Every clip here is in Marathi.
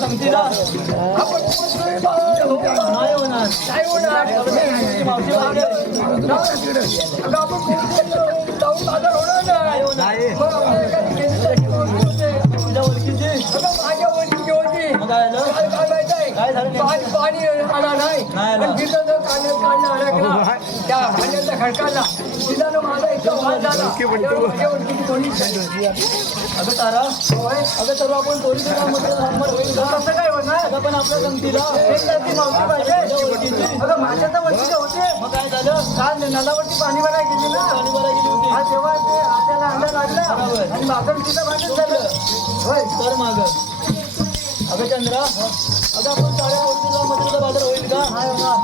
संगतीला आपण पोहोचलोय बा. नाही होणार. काय होणार. मावशी बाजार होणार नाही. तुझ्या ओळखीची. काय झालं? पाणी आला नाही. कांद्यात काढला अडकला त्या भांड्याचा खडकाला. तिथं माझा इतका वाद झाला. अगं तारा होय. अगं सर्व आपण काममध्ये नंबर होईल कसं काय होणार अगं पण आपल्या संगतीला एक तर ती मावशी पाहिजे. अगं माझ्या तर ओळखीचे होते. मग काय झालं? काल नलावरती पाणी भरायला गेली ना? पाणी भरायला गेली होती. हा तेव्हा ते आपल्याला अंडा लागला. आणि मागं तिथं भांडण झालं. होय? तर माग. अगं चंद्रा अगं आपण साड्या ओळखीचा मजुरीचा बाजार होईल का?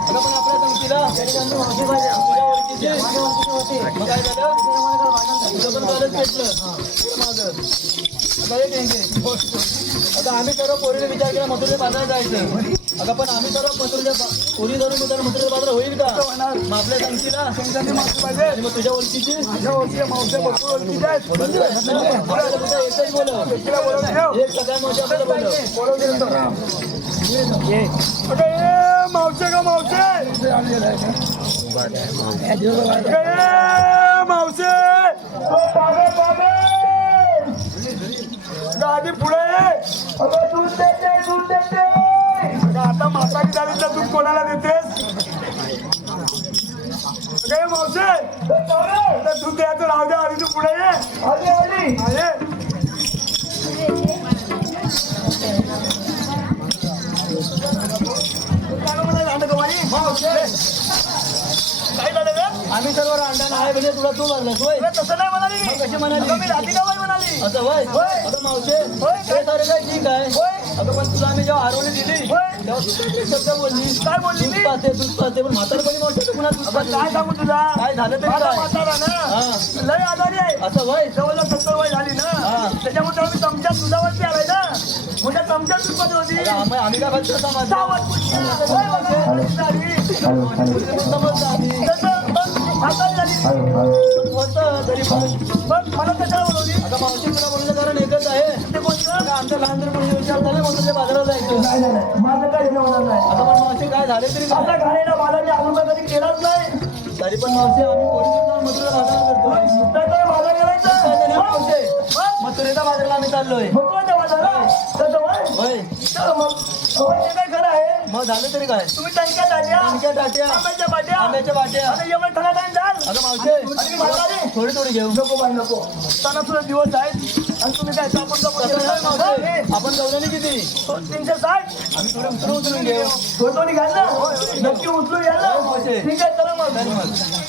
अगं पण आपल्या टेंगे आता आम्ही सर्व पोरीने विचार केला मथुरेच्या बाजारात जायचं. अगं पण आम्ही सर्व बा- पोरी धरून विचार मथुरेचा बाजार होईल का? मग आपल्या संगतीला. आणि मग तुझ्या ओळखीची? बोलव एक सगळ्या मोठ्या आपल्याला बोलव मावशे का मावशे. मावशे. गाडी पुढे दूध देते दूध देते. म्हातारी झाली तर दूध कोणाला देतेस? काय मावशे! आता दूध द्यायचं राहू द्या आधी तू पुढे ये. आली आली. आले. काय झालं रे आम्ही सर्व रांडण आहे म्हणजे तुला तू होय? तसं नाही म्हणाली. कशी म्हणाली? मी राधिका बाई म्हणाली? असं होय? होय. मावशे होय. ते ठीक आहे? होय. अगं पण तुला आम्ही जेव्हा हरवली दिली होय. शब्द बोलली. काय बोलली दूध मी? पाहते दूध पाहते पण म्हातारपणी तू पुन्हा दूध आपण पाहते. काय सांगू तुला? काय झालं तरी माझा काय? म्हातारा ना हा. लय आजारी आहे. असं होय जवळजवळ सत्तर वय झाली ना. त्याच्यामुळे त्याला मी चमच्या दुधावरती आलाय ना. म्हणजे चमच्या दूधमध्ये होती. अगं आम्ही आम्ही काय फक्त समाज सावध बुद्धी. होय बघा, बुद्धी झाली. समजलं आम्ही तसं मग म्हातारी झाली. होतं तरी पण मग मला कशाला विचार झाले मग तुझ्या बाजारात जायचं. नाही नाही नाही. माझं काय घेणं होणार नाही. अगं पण मावशी काय झाले तरी काय? आता घालेला मला मी अजून कधी केलाच नाही. तरी पण मावशी आम्ही पोलिसांना मथुरा बाजारात करतोय नुसतं करायचं. मावशी? मग? मथुरेच्या बाजाराला आम्ही चाललोय. भगवानच्या बाजाराला? तसं होय? होय. चला मग. होय, ते काय खरं आहे? मग झालं तरी काय? तुम्ही टंक्या टाट्या आमच्या टाट्या आंब्याच्या बाट्या आंब्याच्या बाट्या आता एवढं ठणा टाइम जाल. अगं मावशी? थोडी थोडी घेऊ. नको बाई नको. सणासुद्धा दिवस आहेत. आणि तुम्ही काय आपण नाही मावशी आपण गौरानी किती तीनशे साठ? आम्ही थोडं उतरून उतरून घेऊ. थोडी घ्याल ना. नक्की उचलून घ्याल ना. मावशी. ठीक आहे चला मग.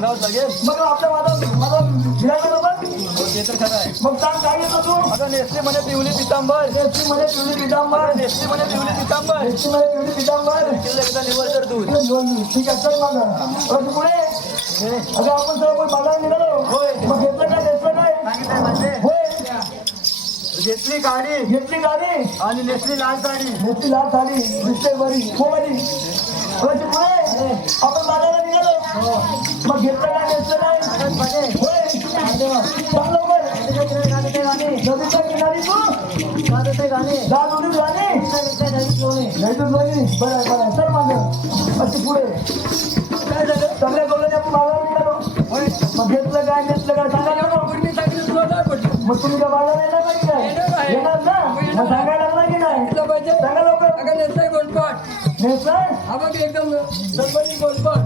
सांगावंच लागेल. मग आपल्या माझा माझा फिरायला बरोबर हो ते तर खरं आहे. मग सांग काय घेतो तू? आता नेसले म्हणे पिवली पितांबर. एसटी मध्ये पिवळी पितांबर. नेसले म्हणे पिवली पितांबर. एसटी मध्ये पिवळी पितांबर. किल्ले एकदा निवड तर दूध. ठीक आहे चल अगं पुढे अगं आपण सर्व बाजारात निघालो? होय. मग घेतलं काय घेतलं काय? सांगितलंय म्हणजे. होय. घेतली गाडी. घेतली गाडी? आणि नेसली लाल साडी. घेतली लाल साडी दिसते बरी हो बरी अगं पुढे आपण बाजारात निघालो. मग घेतलं काय घेतलं काय? नदीच्या किनारी तू दाद उडीत गाणे नैतून बरी बरं बरं अशी पुढे काय झालं सगळ्या आपण बाजारात निघालो मग. घेतलं काय घेतलं काय सांगा मग तुम्ही काय बाजार आहे ना हा बघ एकदम सरपणी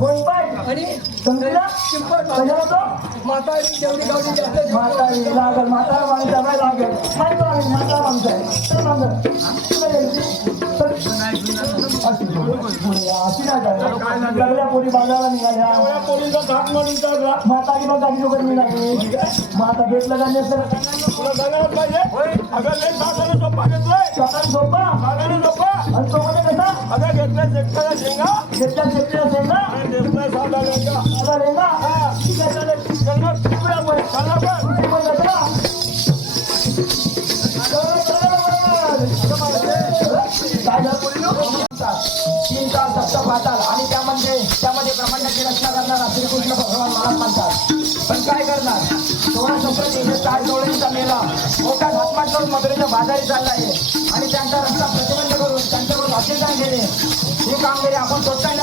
गोलपाट. आणि समजला चिंपट कशाला माता जेवढी गावडी जास्त माता येईल, लागल माता माणसा नाही लागेल आहे, माता माणसं आहे यायची. अशी अशी नाही पोरी बाजाराला निघाल्या पोरीचा घाट म्हणून माता की गाडी वगैरे निघाली माता भेटलं का नेसलं का? तुला सांगायला पाहिजे. अगं लय साधारण झोपा आणि तो कसा अगं घेतलाय शेतकऱ्या शेंगा. घेतल्या घेतल्या असेल ना आणि नेसलाय साधा लेंगा आता रेंगा आणि त्यामध्ये ब्रह्मांडाची रचना करणारा श्रीकृष्ण भगवान महाराज म्हणतात पण काय करणार? सोळा सप्त तिथे साठ डोळ्यांचा मेला. मोठा घातपात करून मधुरेच्या बाजारी चालला आहे. आणि त्यांचा रस्ता प्रतिबंध करून त्यांच्याकडून अतिक्रम केले ही कामगिरी आपण स्वतः